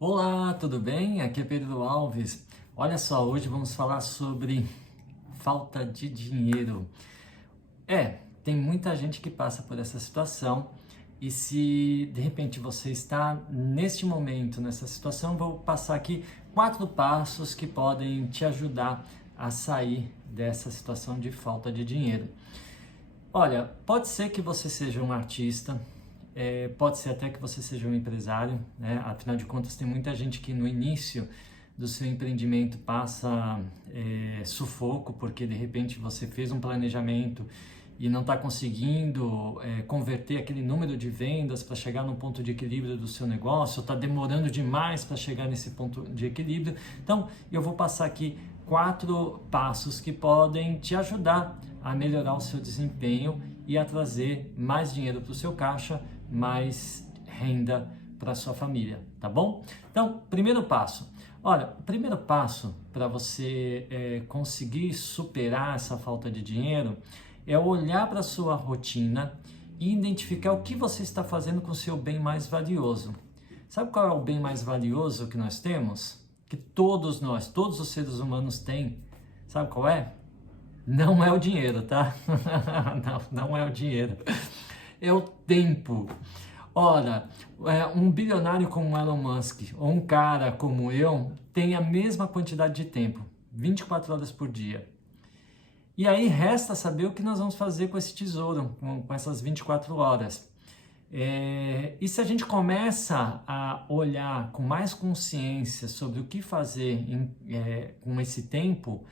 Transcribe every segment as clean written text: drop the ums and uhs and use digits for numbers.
Olá, tudo bem? Aqui é Pedro Alves. Olha só, hoje vamos falar sobre falta de dinheiro. Tem muita gente que passa por essa situação e se de repente você está neste momento, nessa situação, vou passar aqui 4 passos que podem te ajudar a sair dessa situação de falta de dinheiro. Olha, pode ser que você seja um artista, pode ser até que você seja um empresário, né? Afinal de contas, tem muita gente que no início do seu empreendimento passa sufoco, porque de repente você fez um planejamento e não está conseguindo converter aquele número de vendas para chegar no ponto de equilíbrio do seu negócio, está demorando demais para chegar nesse ponto de equilíbrio. Então, eu vou passar aqui 4 passos que podem te ajudar a melhorar o seu desempenho e a trazer mais dinheiro para o seu caixa, mais renda para a sua família, tá bom? Então, primeiro passo. Olha, o primeiro passo para você conseguir superar essa falta de dinheiro é olhar para a sua rotina e identificar o que você está fazendo com o seu bem mais valioso. Sabe qual é o bem mais valioso que nós temos? Que todos nós, todos os seres humanos têm. Sabe qual é? Não é o dinheiro, tá? Não é o dinheiro. É o tempo. Ora, um bilionário como Elon Musk ou um cara como eu tem a mesma quantidade de tempo, 24 horas por dia. E aí resta saber o que nós vamos fazer com esse tesouro, com essas 24 horas. E se a gente começa a olhar com mais consciência sobre o que fazer com esse tempo,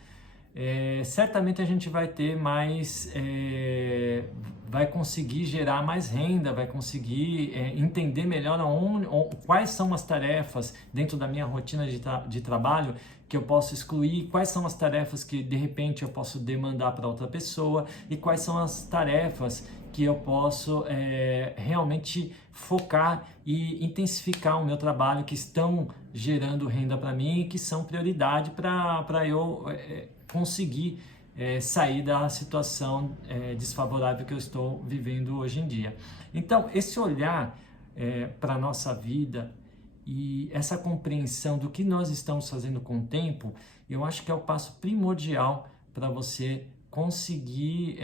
certamente a gente vai ter mais, vai conseguir gerar mais renda, vai conseguir entender melhor quais são as tarefas dentro da minha rotina de trabalho que eu posso excluir, quais são as tarefas que de repente eu posso demandar para outra pessoa e quais são as tarefas que eu posso realmente focar e intensificar o meu trabalho, que estão gerando renda para mim e que são prioridade para eu conseguir sair da situação desfavorável que eu estou vivendo hoje em dia. Então, esse olhar para a nossa vida e essa compreensão do que nós estamos fazendo com o tempo, eu acho que é o passo primordial para você conseguir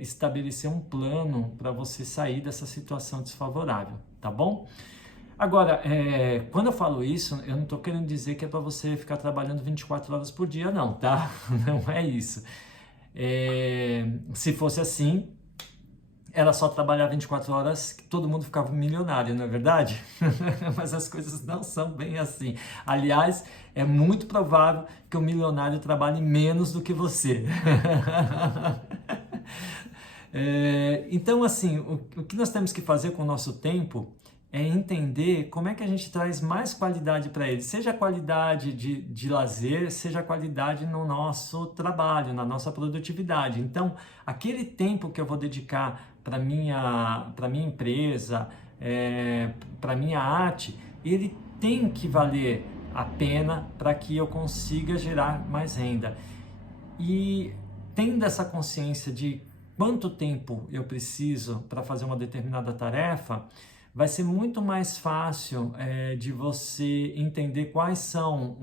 estabelecer um plano para você sair dessa situação desfavorável, tá bom? Agora, quando eu falo isso, eu não estou querendo dizer que é para você ficar trabalhando 24 horas por dia, não, tá? Não é isso. Se fosse assim, era só trabalhar 24 horas que todo mundo ficava milionário, não é verdade? Mas as coisas não são bem assim. Aliás, é muito provável que o milionário trabalhe menos do que você. Então, assim, o que nós temos que fazer com o nosso tempo é entender como é que a gente traz mais qualidade para ele, seja a qualidade de lazer, seja a qualidade no nosso trabalho, na nossa produtividade. Então, aquele tempo que eu vou dedicar para minha empresa, para minha arte, ele tem que valer a pena para que eu consiga gerar mais renda. E tendo essa consciência de quanto tempo eu preciso para fazer uma determinada tarefa, vai ser muito mais fácil de você entender quais são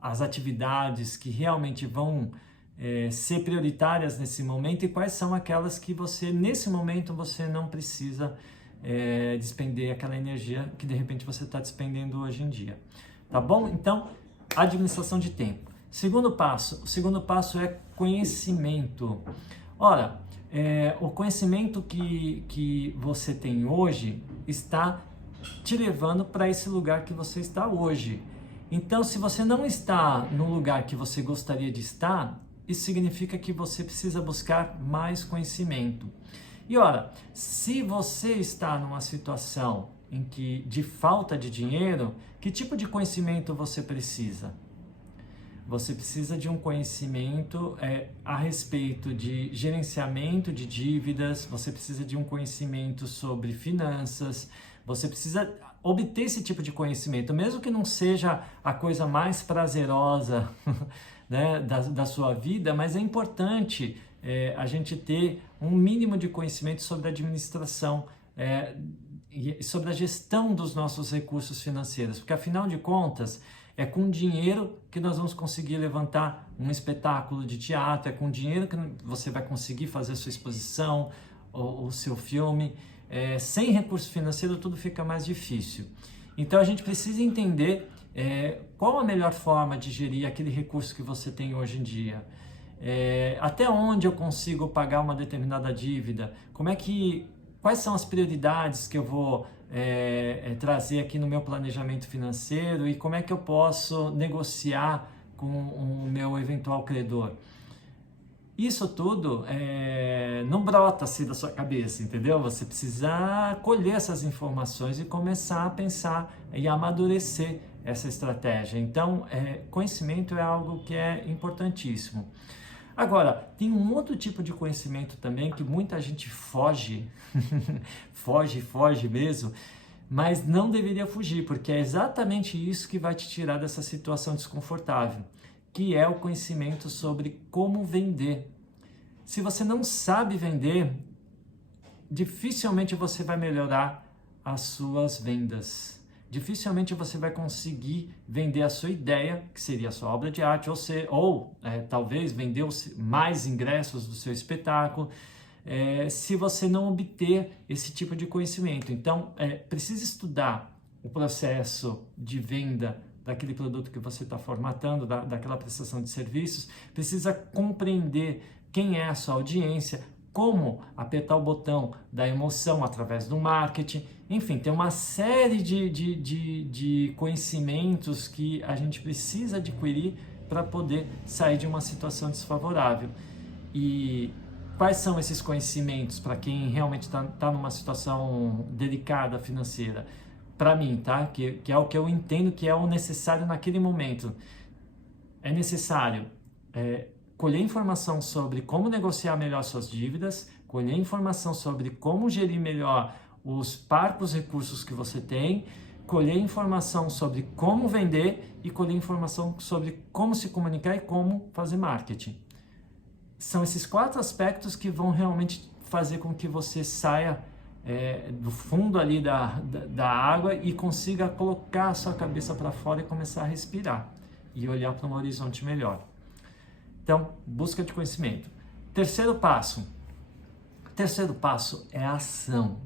as atividades que realmente vão ser prioritárias nesse momento e quais são aquelas que você, nesse momento, você não precisa despender aquela energia que de repente você está despendendo hoje em dia. Tá bom? Então, administração de tempo. O segundo passo é conhecimento. Ora, o conhecimento que você tem hoje está te levando para esse lugar que você está hoje. Então, se você não está no lugar que você gostaria de estar, isso significa que você precisa buscar mais conhecimento. E ora, se você está numa situação de falta de dinheiro, que tipo de conhecimento você precisa? Você precisa de um conhecimento a respeito de gerenciamento de dívidas, você precisa de um conhecimento sobre finanças, você precisa obter esse tipo de conhecimento, mesmo que não seja a coisa mais prazerosa né, da sua vida, mas é importante a gente ter um mínimo de conhecimento sobre administração sobre a gestão dos nossos recursos financeiros, porque afinal de contas é com dinheiro que nós vamos conseguir levantar um espetáculo de teatro, é com dinheiro que você vai conseguir fazer a sua exposição, o seu filme. Sem recurso financeiro tudo fica mais difícil. Então a gente precisa entender qual a melhor forma de gerir aquele recurso que você tem hoje em dia. Até onde eu consigo pagar uma determinada dívida? Quais são as prioridades que eu vou trazer aqui no meu planejamento financeiro e como é que eu posso negociar com o meu eventual credor? Isso tudo não brota assim da sua cabeça, entendeu? Você precisa colher essas informações e começar a pensar e amadurecer essa estratégia. Então, conhecimento é algo que é importantíssimo. Agora, tem um outro tipo de conhecimento também que muita gente foge, foge mesmo, mas não deveria fugir, porque é exatamente isso que vai te tirar dessa situação desconfortável, que é o conhecimento sobre como vender. Se você não sabe vender, dificilmente você vai melhorar as suas vendas. Dificilmente você vai conseguir vender a sua ideia, que seria a sua obra de arte, ou talvez vender mais ingressos do seu espetáculo, se você não obter esse tipo de conhecimento. Então, precisa estudar o processo de venda daquele produto que você está formatando, daquela prestação de serviços, precisa compreender quem é a sua audiência, como apertar o botão da emoção através do marketing. Enfim, tem uma série de conhecimentos que a gente precisa adquirir para poder sair de uma situação desfavorável. E quais são esses conhecimentos para quem realmente está numa situação delicada financeira? Para mim, tá? Que é o que eu entendo que é o necessário naquele momento. É necessário colher informação sobre como negociar melhor suas dívidas, colher informação sobre como gerir melhor os parcos recursos que você tem, colher informação sobre como vender e colher informação sobre como se comunicar e como fazer marketing. São esses 4 aspectos que vão realmente fazer com que você saia do fundo ali da água e consiga colocar a sua cabeça para fora e começar a respirar e olhar para um horizonte melhor. Então, busca de conhecimento. Terceiro passo é a ação.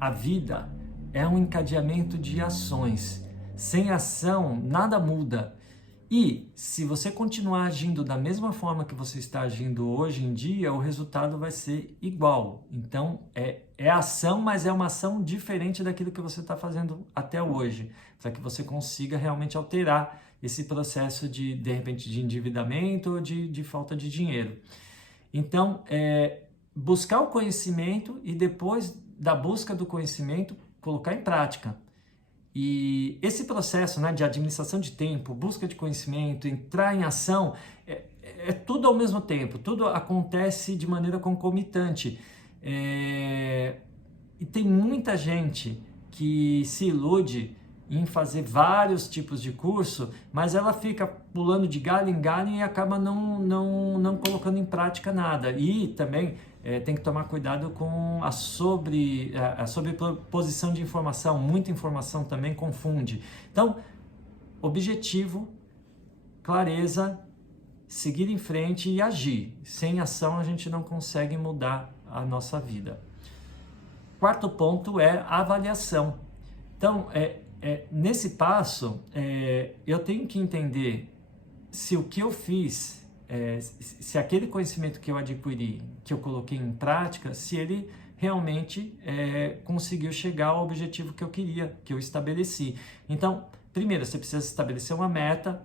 A vida é um encadeamento de ações. Sem ação, nada muda. E se você continuar agindo da mesma forma que você está agindo hoje em dia, o resultado vai ser igual. Então, é ação, mas é uma ação diferente daquilo que você está fazendo até hoje, para que você consiga realmente alterar esse processo de repente, de endividamento ou de falta de dinheiro. Então, buscar o conhecimento e depois da busca do conhecimento, colocar em prática. E esse processo, né, de administração de tempo, busca de conhecimento, entrar em ação, é tudo ao mesmo tempo, tudo acontece de maneira concomitante. E tem muita gente que se ilude em fazer vários tipos de curso, mas ela fica pulando de galho em galho e acaba não colocando em prática nada. E também tem que tomar cuidado com a sobreposição de informação. Muita informação também confunde. Então, objetivo, clareza, seguir em frente e agir. Sem ação a gente não consegue mudar a nossa vida. Quarto ponto é a avaliação. Então, nesse passo, eu tenho que entender se o que eu fiz, se aquele conhecimento que eu adquiri, que eu coloquei em prática, se ele realmente conseguiu chegar ao objetivo que eu queria, que eu estabeleci. Então, primeiro, você precisa estabelecer uma meta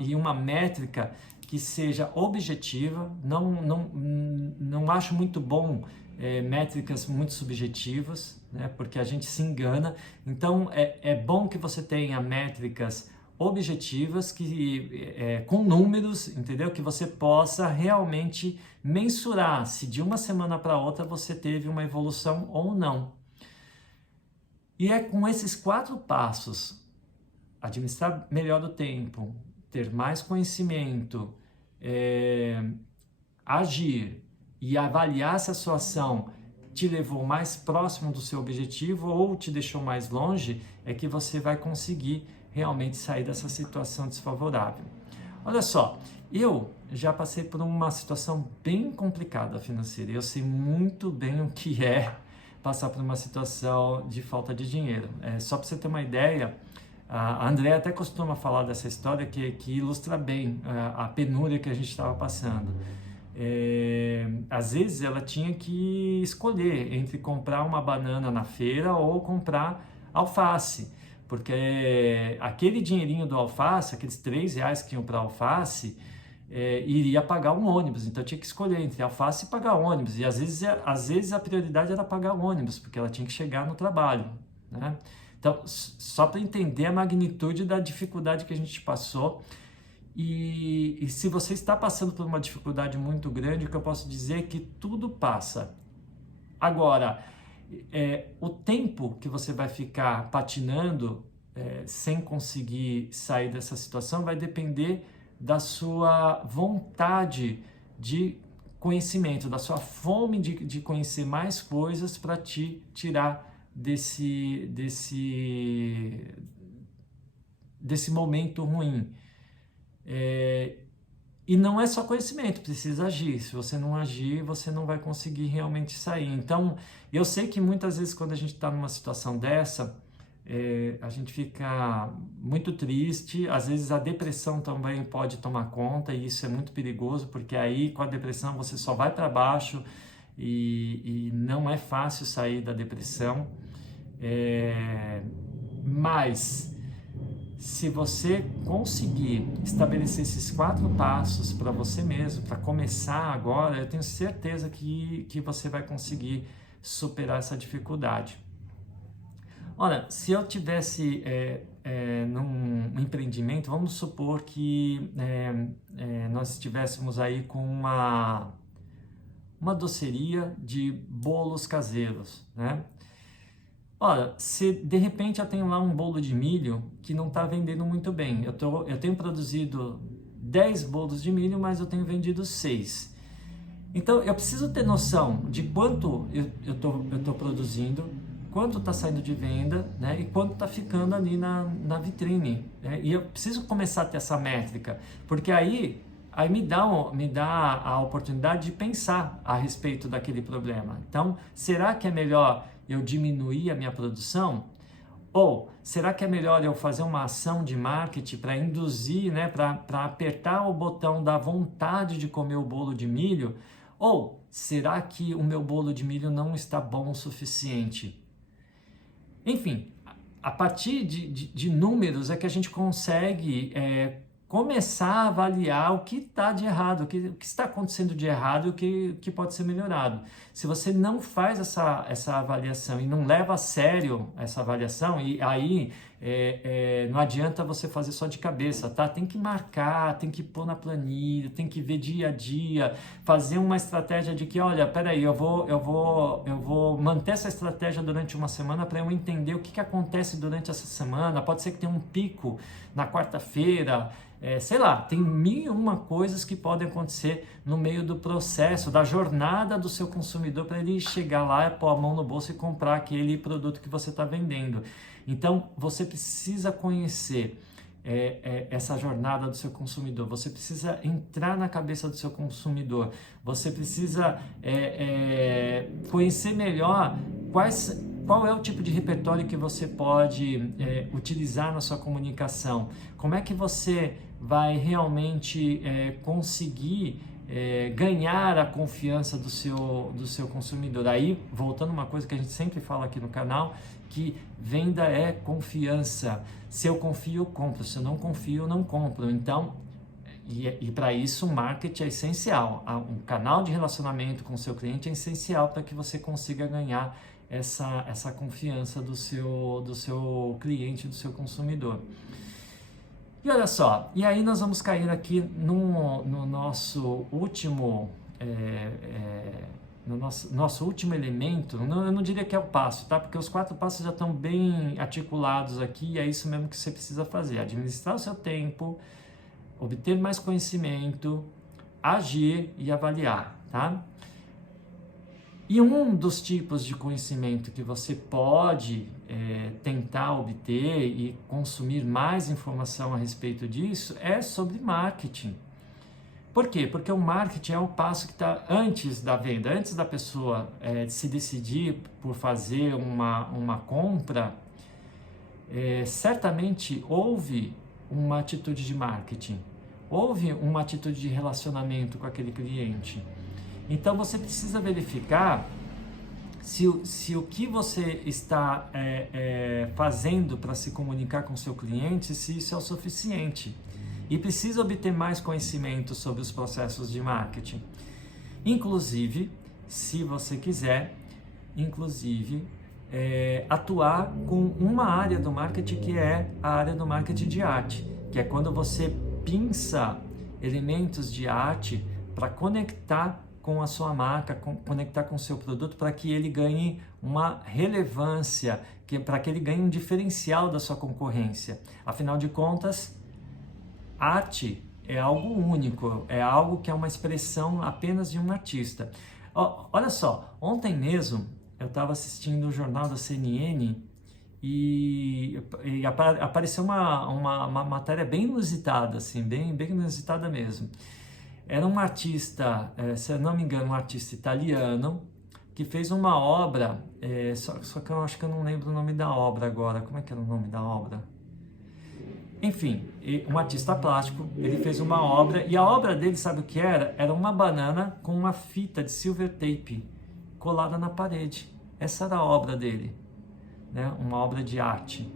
e uma métrica que seja objetiva. Não acho muito bom métricas muito subjetivas, né, porque a gente se engana. Então, é bom que você tenha métricas objetivas, com números, entendeu? Que você possa realmente mensurar se de uma semana para outra você teve uma evolução ou não. E é com esses 4 passos, administrar melhor o tempo, ter mais conhecimento, agir e avaliar se a sua ação te levou mais próximo do seu objetivo ou te deixou mais longe, é que você vai conseguir realmente sair dessa situação desfavorável. Olha só, eu já passei por uma situação bem complicada financeira. Eu sei muito bem o que é passar por uma situação de falta de dinheiro. Só para você ter uma ideia, a Andrea até costuma falar dessa história que ilustra bem a penúria que a gente estava passando. Às vezes ela tinha que escolher entre comprar uma banana na feira ou comprar alface, porque aquele dinheirinho do alface, aqueles R$ 3 que iam para alface, iria pagar um ônibus, então tinha que escolher entre alface e pagar ônibus, e às vezes a prioridade era pagar o ônibus, porque ela tinha que chegar no trabalho, né? Então, só para entender a magnitude da dificuldade que a gente passou, e se você está passando por uma dificuldade muito grande, o que eu posso dizer é que tudo passa. Agora, o tempo que você vai ficar patinando sem conseguir sair dessa situação vai depender da sua vontade de conhecimento, da sua fome de conhecer mais coisas para te tirar desse momento ruim. E não é só conhecimento, precisa agir. Se você não agir, você não vai conseguir realmente sair. Então, eu sei que muitas vezes quando a gente está numa situação dessa, a gente fica muito triste, às vezes a depressão também pode tomar conta, e isso é muito perigoso, porque aí com a depressão você só vai para baixo e não é fácil sair da depressão. Mas se você conseguir estabelecer esses 4 passos para você mesmo, para começar agora, eu tenho certeza que você vai conseguir superar essa dificuldade. Olha, se eu tivesse num empreendimento, vamos supor que nós estivéssemos aí com uma doceria de bolos caseiros, né? Olha, se de repente eu tenho lá um bolo de milho que não está vendendo muito bem, eu tenho produzido 10 bolos de milho, mas eu tenho vendido 6. Então eu preciso ter noção de quanto eu tô produzindo, quanto está saindo de venda, né, e quanto está ficando ali na vitrine, né? E eu preciso começar a ter essa métrica, porque aí me dá a oportunidade de pensar a respeito daquele problema. Então, será que é melhor eu diminuir a minha produção? Ou será que é melhor eu fazer uma ação de marketing para induzir, né, para apertar o botão da vontade de comer o bolo de milho? Ou será que o meu bolo de milho não está bom o suficiente? Enfim, a partir de números é que a gente consegue começar a avaliar o que está de errado, o que está acontecendo de errado e o que pode ser melhorado. Se você não faz essa avaliação e não leva a sério essa avaliação, e aí não adianta você fazer só de cabeça, tá? Tem que marcar, tem que pôr na planilha, tem que ver dia a dia, fazer uma estratégia de que, olha, peraí, eu vou manter essa estratégia durante uma semana para eu entender o que acontece durante essa semana. Pode ser que tenha um pico na quarta-feira, sei lá, tem 1001 coisas que podem acontecer no meio do processo, da jornada do seu consumidor para ele chegar lá, pôr a mão no bolso e comprar aquele produto que você está vendendo. Então, você precisa conhecer essa jornada do seu consumidor, você precisa entrar na cabeça do seu consumidor, você precisa conhecer melhor qual é o tipo de repertório que você pode utilizar na sua comunicação, como é que você vai realmente conseguir ganhar a confiança do seu consumidor. Aí, voltando a uma coisa que a gente sempre fala aqui no canal, que venda é confiança. Se eu confio, eu compro. Se eu não confio, eu não compro. Então, e para isso, o marketing é essencial. Um canal de relacionamento com o seu cliente é essencial para que você consiga ganhar essa confiança do seu cliente, do seu consumidor. E olha só, e aí nós vamos cair aqui no nosso último nosso último elemento. Eu não diria que é o passo, tá? Porque os 4 passos já estão bem articulados aqui, e é isso mesmo que você precisa fazer: administrar o seu tempo, obter mais conhecimento, agir e avaliar, tá? E um dos tipos de conhecimento que você pode tentar obter e consumir mais informação a respeito disso é sobre marketing. Por quê? Porque o marketing é o passo que está antes da venda, antes da pessoa se decidir por fazer uma compra, certamente houve uma atitude de marketing, houve uma atitude de relacionamento com aquele cliente. Então você precisa verificar se o que você está fazendo para se comunicar com o seu cliente, se isso é o suficiente. E precisa obter mais conhecimento sobre os processos de marketing. Inclusive, se você quiser, atuar com uma área do marketing que é a área do marketing de arte, que é quando você pinça elementos de arte para conectar com a sua marca, conectar com o seu produto, para que ele ganhe uma relevância, para que ele ganhe um diferencial da sua concorrência. Afinal de contas, arte é algo único, é algo que é uma expressão apenas de um artista. Olha só, ontem mesmo eu estava assistindo o jornal da CNN e apareceu uma matéria bem inusitada, assim, bem inusitada mesmo. Era um artista, se eu não me engano, um artista italiano, que fez uma obra, só que eu acho que eu não lembro o nome da obra agora. Como é que era o nome da obra? Enfim, um artista plástico, ele fez uma obra, e a obra dele, sabe o que era? Era uma banana com uma fita de silver tape colada na parede. Essa era a obra dele, né? Uma obra de arte.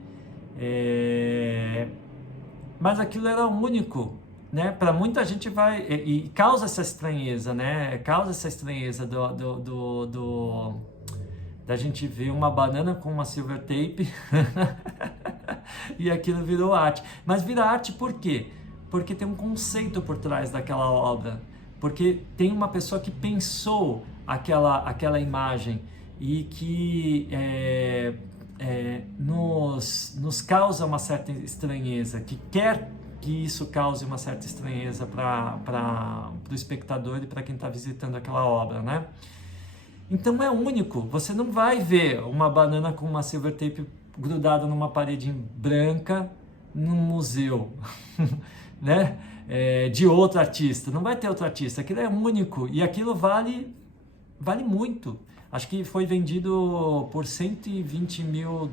Mas aquilo era único, né? Para muita gente vai e causa essa estranheza, né? Causa essa estranheza da gente ver uma banana com uma silver tape e aquilo virou arte. Mas vira arte por quê? Porque tem um conceito por trás daquela obra, porque tem uma pessoa que pensou aquela imagem e que nos causa uma certa estranheza, que quer que isso cause uma certa estranheza para o espectador e para quem está visitando aquela obra, né? Então é único, você não vai ver uma banana com uma silver tape grudada numa parede branca num museu, né? De outro artista, não vai ter outro artista, aquilo é único e aquilo vale muito. Acho que foi vendido por $120 mil,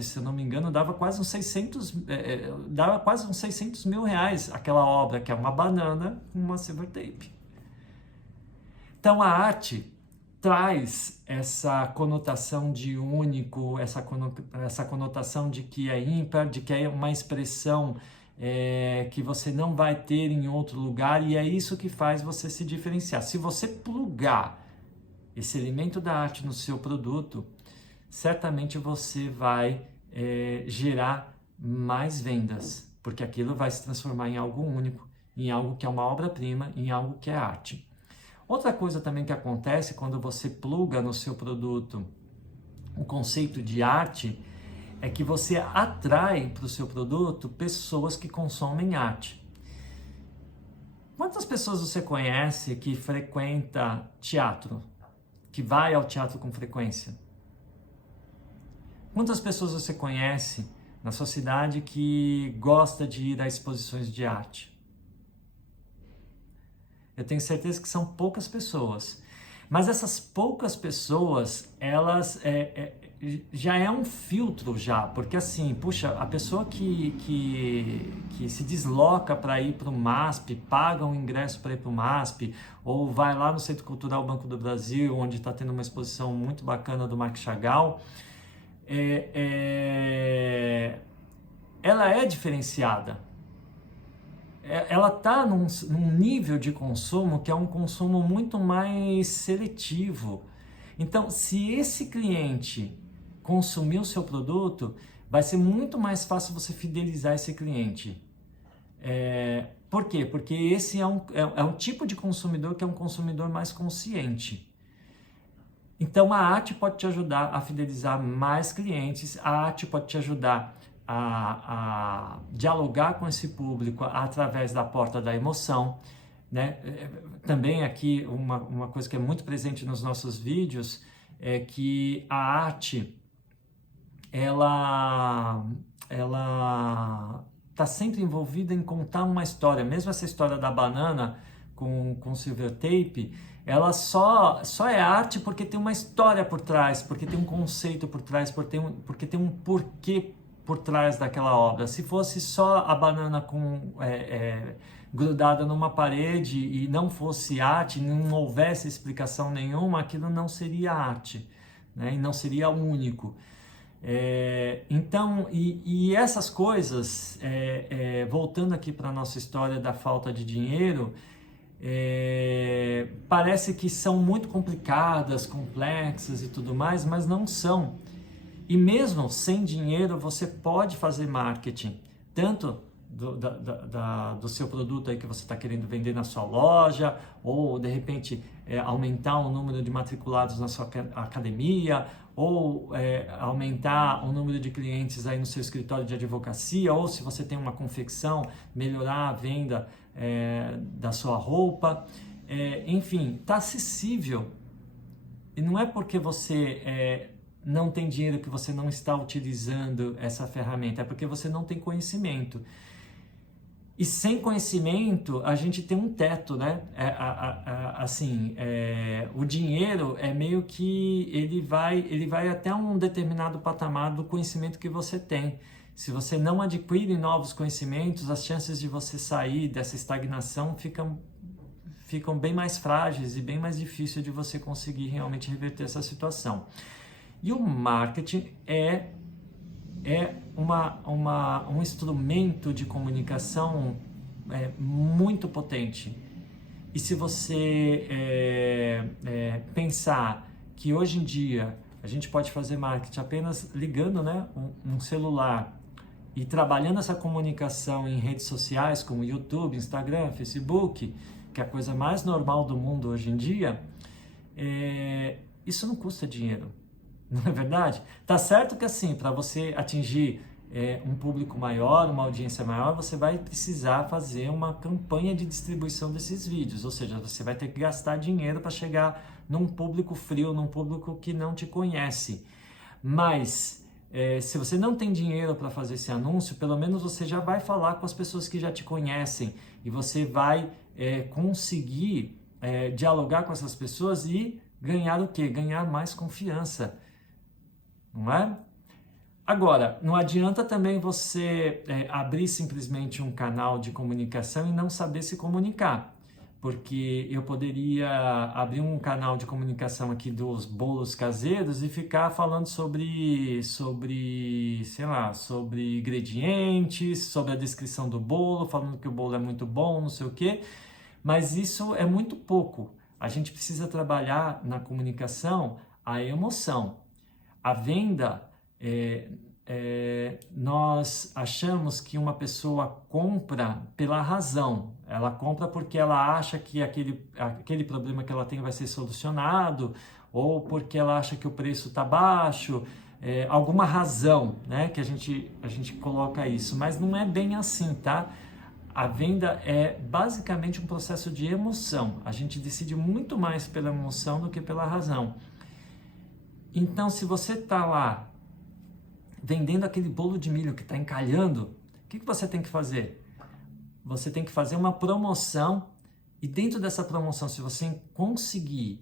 se eu não me engano, dava quase uns 600 mil reais aquela obra, que é uma banana com uma silver tape. Então a arte traz essa conotação de único, essa conotação de que é ímpar, de que é uma expressão que você não vai ter em outro lugar, e é isso que faz você se diferenciar. Se você plugar esse elemento da arte no seu produto, certamente você vai gerar mais vendas, porque aquilo vai se transformar em algo único, em algo que é uma obra-prima, em algo que é arte. Outra coisa também que acontece quando você pluga no seu produto o conceito de arte é que você atrai para o seu produto pessoas que consomem arte. Quantas pessoas você conhece que frequenta teatro? Que vai ao teatro com frequência? Quantas pessoas você conhece na sua cidade que gosta de ir a exposições de arte? Eu tenho certeza que são poucas pessoas. Mas essas poucas pessoas, elas já é um filtro já, porque assim, puxa, a pessoa que se desloca para ir para o MASP, paga um ingresso para ir para o MASP, ou vai lá no Centro Cultural Banco do Brasil, onde está tendo uma exposição muito bacana do Marc Chagall, ela é diferenciada. Ela está num nível de consumo que é um consumo muito mais seletivo. Então, se esse cliente consumir o seu produto, vai ser muito mais fácil você fidelizar esse cliente. Por quê? Porque esse é um tipo de consumidor que é um consumidor mais consciente. Então, a arte pode te ajudar a fidelizar mais clientes, a arte pode te ajudar a dialogar com esse público através da porta da emoção, né? Também aqui uma coisa que é muito presente nos nossos vídeos é que a arte, ela está sempre envolvida em contar uma história. Mesmo essa história da banana com silver tape, ela só é arte porque tem uma história por trás, porque tem um conceito por trás, porque tem um porquê por trás daquela obra. Se fosse só a banana grudada numa parede e não fosse arte, não houvesse explicação nenhuma, aquilo não seria arte, né? E não seria único. Então, e essas coisas, voltando aqui para a nossa história da falta de dinheiro, parece que são muito complicadas, complexas e tudo mais, mas não são. E mesmo sem dinheiro, você pode fazer marketing, tanto do seu produto aí que você está querendo vender na sua loja, ou de repente aumentar o número de matriculados na sua academia, ou aumentar o número de clientes aí no seu escritório de advocacia, ou se você tem uma confecção, melhorar a venda da sua roupa. Enfim, está acessível. E não é porque você não tem dinheiro que você não está utilizando essa ferramenta, é porque você não tem conhecimento. E sem conhecimento, a gente tem um teto, né? O dinheiro é meio que ele vai até um determinado patamar do conhecimento que você tem. Se você não adquire novos conhecimentos, as chances de você sair dessa estagnação ficam bem mais frágeis e bem mais difícil de você conseguir realmente reverter essa situação. E o marketing é um instrumento de comunicação muito potente. E se você pensar que hoje em dia a gente pode fazer marketing apenas ligando, né, um celular e trabalhando essa comunicação em redes sociais como YouTube, Instagram, Facebook, que é a coisa mais normal do mundo hoje em dia, isso não custa dinheiro. Não é verdade? Tá certo que assim, para você atingir um público maior, uma audiência maior, você vai precisar fazer uma campanha de distribuição desses vídeos, ou seja, você vai ter que gastar dinheiro para chegar num público frio, num público que não te conhece. Mas se você não tem dinheiro para fazer esse anúncio, pelo menos você já vai falar com as pessoas que já te conhecem e você vai conseguir dialogar com essas pessoas e ganhar o quê? Ganhar mais confiança. Não é? Agora, não adianta também você abrir simplesmente um canal de comunicação e não saber se comunicar, porque eu poderia abrir um canal de comunicação aqui dos bolos caseiros e ficar falando sobre ingredientes, sobre a descrição do bolo, falando que o bolo é muito bom, não sei o quê, mas isso é muito pouco. A gente precisa trabalhar na comunicação a emoção. A venda, nós achamos que uma pessoa compra pela razão. Ela compra porque ela acha que aquele problema que ela tem vai ser solucionado, ou porque ela acha que o preço está baixo, alguma razão, né, que a gente coloca isso. Mas não é bem assim, tá? A venda é basicamente um processo de emoção. A gente decide muito mais pela emoção do que pela razão. Então, se você está lá vendendo aquele bolo de milho que está encalhando, o que você tem que fazer? Você tem que fazer uma promoção e dentro dessa promoção, se você conseguir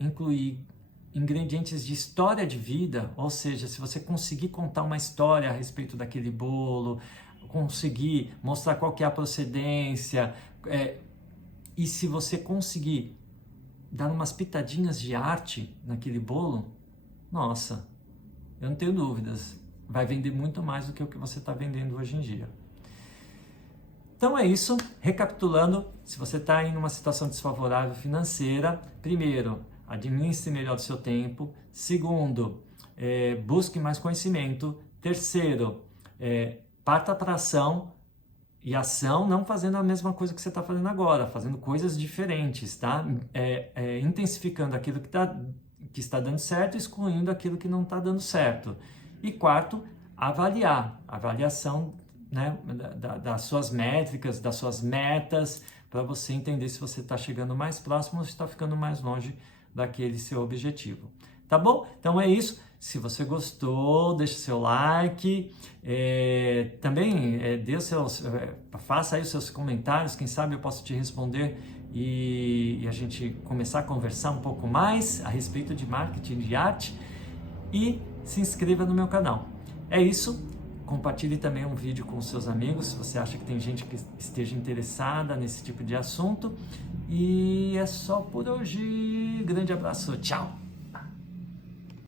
incluir ingredientes de história de vida, ou seja, se você conseguir contar uma história a respeito daquele bolo, conseguir mostrar qual que é a procedência, e se você conseguir dar umas pitadinhas de arte naquele bolo, nossa, eu não tenho dúvidas, vai vender muito mais do que o que você está vendendo hoje em dia. Então é isso, recapitulando, se você está em uma situação desfavorável financeira, primeiro, administre melhor o seu tempo, segundo, busque mais conhecimento, terceiro, parta para ação, e ação não fazendo a mesma coisa que você está fazendo agora, fazendo coisas diferentes, tá? Intensificando aquilo que está dando certo, excluindo aquilo que não está dando certo. E quarto, avaliação né, das suas métricas, das suas metas, para você entender se você está chegando mais próximo ou se está ficando mais longe daquele seu objetivo. Tá bom? Então é isso. Se você gostou, deixe seu like. Também faça aí os seus comentários. Quem sabe eu posso te responder e a gente começar a conversar um pouco mais a respeito de marketing de arte. E se inscreva no meu canal. É isso. Compartilhe também um vídeo com os seus amigos, se você acha que tem gente que esteja interessada nesse tipo de assunto. E é só por hoje. Grande abraço. Tchau.